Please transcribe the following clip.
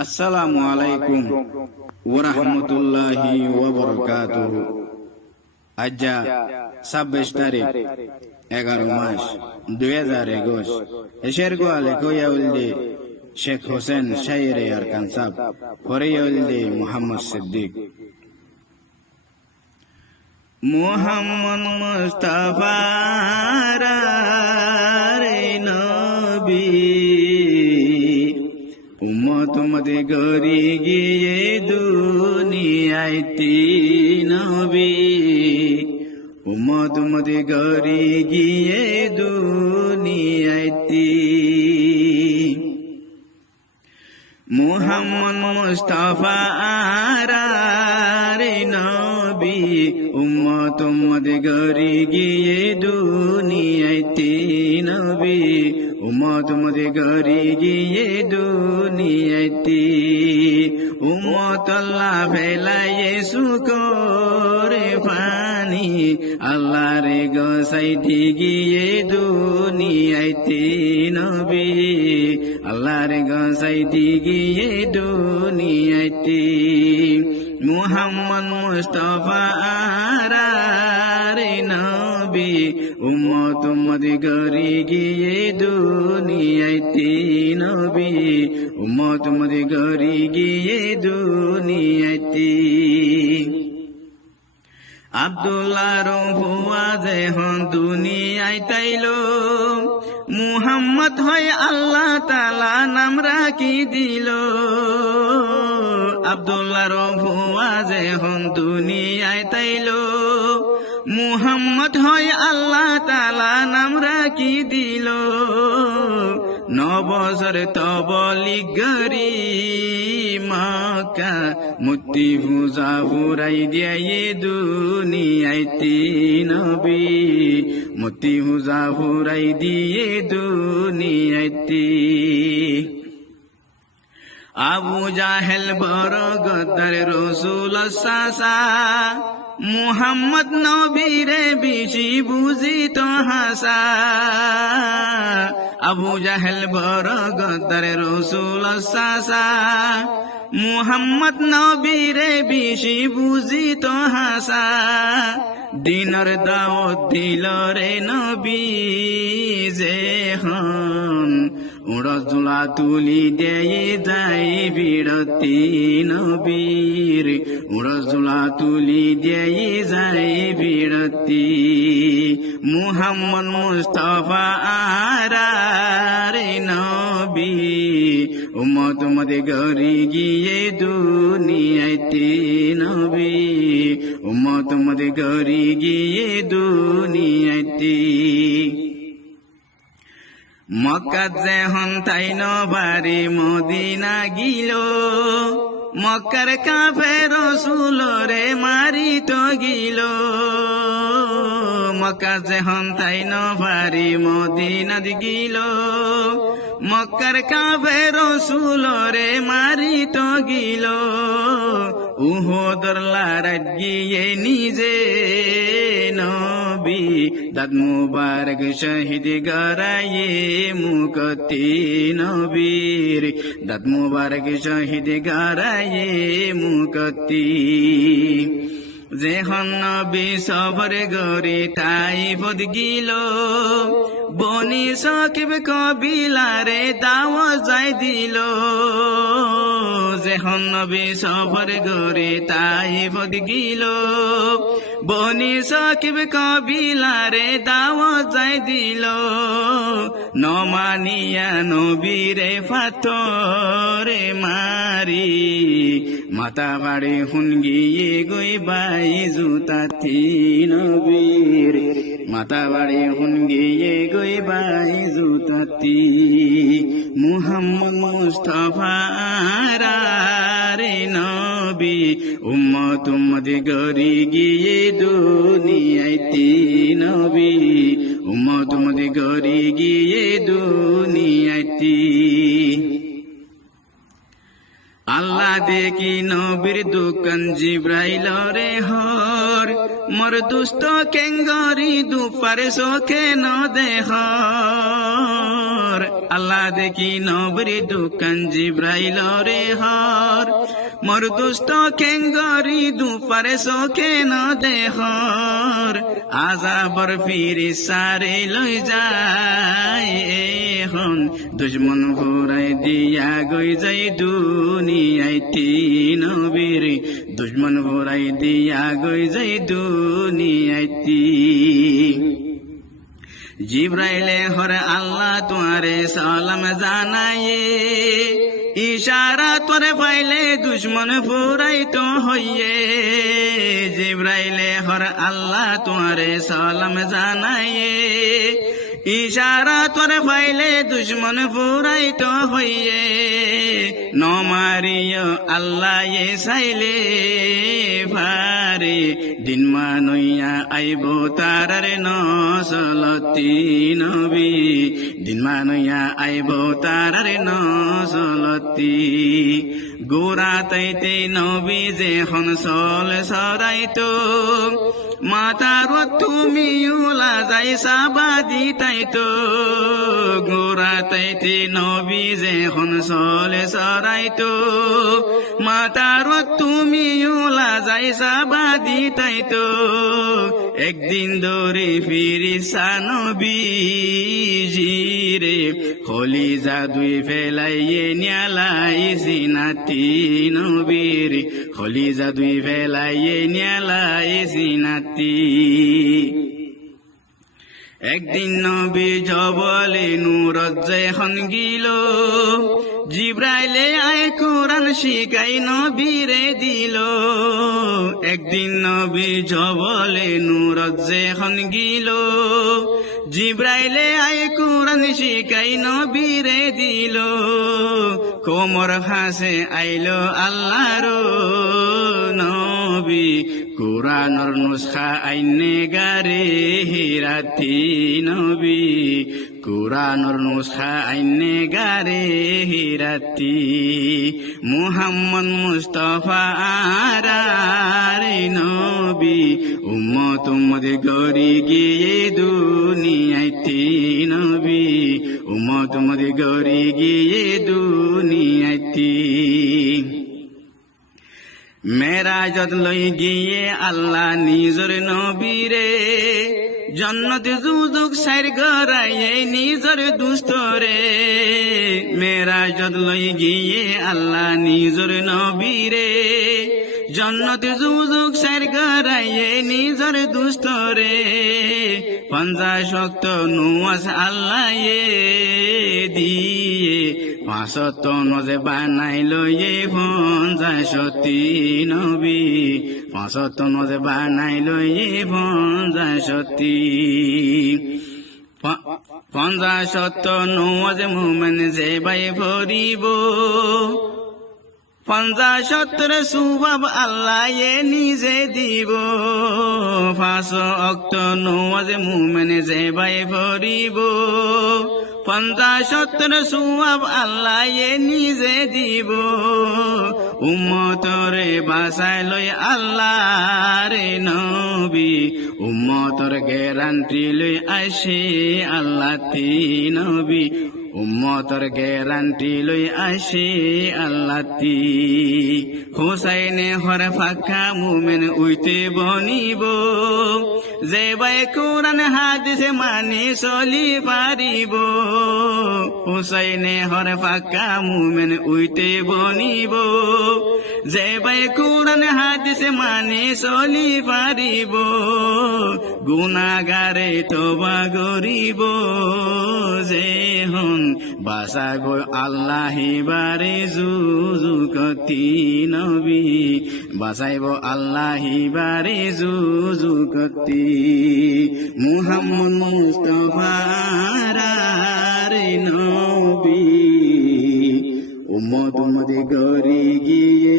আসসালামু আলাইকুম ওয়া রাহমাতুল্লাহি ওয়া বারাকাতুহু। আজ 26 তারিখ 11 মাস 2021। এশের গোয়ালে কইয়াউলদে শেখ হোসেন শাইরে আরকান সাহেব ফরিয়াউলদে মুহাম্মদ সিদ্দিক। মুহাম্মদ মুস্তাফা রে নবী উম্মত মদে গরি গিয়ে দুনিয়াইতি নবী, উম্মত মদে গরি গিয়ে দুনিয়াইতি। মুহাম্মদ মুস্তাফা রে নবী উম্মত মদে গরি গিয়ে দুনিয়াইতি নবী, উম্মত মদে গরি গিয়ে দুনিয়াইতি। উম্মত আল্লাহ ফেলাইয়ে সুকরে পানি আল্লাহ রে গোসাইতি গিয়ে দুনিয়াইতি নবী, আল্লাহ রে গোসাইতি গিয়ে দুনিয়াইতি। মুহাম্মদ মুস্তাফা রে নবী উম্মত মদে গরি গিয়ে দুনিয়াইতি নবী, উম্মত মদে গরি গিয়ে দুনিয়াইতি। আব্দুল্লাহ রহুয়া যেহন দুনিয়ায় তাইলো, মুহাম্মদ হয় আল্লাহ তাআলা নাম রাখি দিল। আব্দুল্লাহ রহুয়া যেহন দুনিয়ায় তাইলো, মুহাম্মদ হয় আল্লাহ তাআলা নাম রাখি দিল। 9 বছর তবলিগ গরি মক্কা মুক্তি পূজা ফুরাই দিয়ে দুনিয়াইতি নবী, মুক্তি পূজা ফুরাই দিয়ে দুনিয়াইতি। আবু জাহেল বড় গদ্দার রসুল সাসা, মুহাম্মদ নবীরে বেশি বুঝিত হাসা। আবু জাহেল বড় গদ্দার রসুল সাসা, মুহাম্মদ নবীরে বেশি বুঝিত হাসা। দিনের দাওয়াত দিল রে নবী যেহন, উড়জুলা তুলি দেই যাই বিরতি নবীর, উড়জুলা তুলি দেই যাই বিরতি। মুহাম্মদ মুস্তাফা রে নবী উম্মত মদে গরি গিয়ে দুনিয়াইতি নবী, উম্মত মদে গরি গিয়ে দুনিয়াইতি। মক্কা যেহন তাইন বাড়ি মদিনা গিল, মক্কার কাফের রাসূলরে মারিত গিল। মক্কা যেহন তাইন বাড়ি মদিনা গিল, মক্কার কাফের রাসূলরে মারিত গিল। উহুদর লড়াইত গিয়ে নিজে নবী দাঁত মুবারক শহীদ গরায়ে মুকতি নবীর, দাঁত মুবারক শহীদ গরায়ে মুকতি। যেহন নবী সফর গরি তাইফত গিল, বনি সাকিব কবিলারে দাওয়াত যাই দিল। যেহন নবী সফর গরি তাইফত গিল, বনি সাকিব কবিলারে দাওয়াত যাই দিল। নমানিয়া নবীরে পাথরে মারি, মাথা বাড়ি হুন গিয়ে গই বাই জুতাতি নবীর, মাথা বাড়ি হুন গিয়ে গই বাই জুতাতি। মুহাম্মদ মুস্তাফা রে নবী উম্মত মদে গরি গিয়ে দুনিয়াইতি নবী, উম্মত মদে গরি গিয়ে দুনিয়াইতি। আল্লাহ দেখি নবীর দোকান জিব্রাইল রে হর, মোর দুষ্ট কেঙ্গরি দুপারে চোখে ন দেহর। আল্লাহ দেখি নবীর দোকান জিব্রাইল রে হর মোর দুষ্ট খেঙ্গরি দুপারে চোখে ন দেহর আজাবর ফিরি সারে লই যায় এখন দুশ্মন ঘুরাই দিয়া গই যাই দুনিয়ায় তিন নবীর দুশ্মন ঘুরাই দিয়া গই যাই দুনিয়ায় জিব্রাইলে হর আল্লাহ তোমারে সালাম জানায়ে ইশারা তোরে পাইলে দুশ্মন ফুরাইতো হইয়ে জিব্রাইলে হর আল্লাহ তোমারে সালাম জানায়ে ইশারা তোরে পাইলে দুশ্মন ফুরাইতো হইয়ে নমারিয় আল্লাহ এ সাইলে ভারে দিন মানইয়া আইব তারারে নসলতি নবী দিন মানইয়া আইব তারারে নসলতি গোরা তাইতে নবী যে হন সল সরাইতো মাতার তুমি উলা যাই সাবাদি তাইতো গোরা তাইতে নবী যে হন সল সরাইতো মাতার তুমি উলা যাই সাবাদি তাইতো একদিন ধরে ফিরিসা নবী জিরে খলি জাদুই ফেলাইয়ে নিয়ালাই সিনাতি নবীর খলি জাদুই ফেলাইয়ে নিয়ালাই সিনাতি একদিন নবী জবলে নুরজ্জে হন গিল জিব্রাইলে আয় কোরআন শিখাই নবীরে দিল একদিন নবী জবলে নুরজ্জে হন গিল জিব্রাইলে আয় কোরআন শিখাই নবীরে দিল কোমর হাসে আইলো আল্লাহর নবী কোরআনর নুসখা আইনে গারে হিরাতি নবী কোরআনর নুসখা আইনে গারে হিরাতি মুহাম্মদ মুস্তাফা আরারে নবী উম্মত উম্মতে গরি গিয়ে দুনিয়াইতি নবী উম্মত উম্মতে গরি গিয়ে দুনিয়াইতি মেরাজত লই গিয়ে আল্লাহ নিজর নবীরে জন্নত যুযুক সাইর গরাইয়ে নিজর দুস্তরে মেরাজত লই গিয়ে আল্লাহ নিজর নবীরে জন্নত যুযুক সাইর গরাইয়ে নিজর দুস্তরে 50 শক্ত নুয়াস আল্লাহ দিয়ে 500 নজে বানাইল এ 50 নবী 500 নজে বানাইল এ 50 নজে মুমেন যে বাই ভরিব 50 সুবাব আল্লাহ এ নিজে দিব 500 অক্ত নজে মুমেন যে বাই ভরিব 50 সুবাব আল্লাহ এ নিজে দিব উম্মতরে বাসায় লই আল্লাহ রে নবী উম্মতর গ্যারান্টি লই আসে আল্লাহ তি নবী উম্মতর গ্যারান্টি লই আসে আল্লাহ তি হুসাইনে হর ফাঁকা মুমেন উইতে বনিব যে বাই কোরআন হাদিসে মানি চলি পারিব হুসাইনে হর ফাঁকা মুমেন উইতে বনিব যে বাই কোরআন হাদিসে মানি চলি পারিব গুনাগারে তোবা গরিব যে হন বাসাইব আল্লাহ বারে জুজুকতি নবী বাসাইব আল্লাহ বারে জুজুকতি মুহাম্মদ মুস্তাফা রে নবী উম্মত উম্মতে গরি গিয়ে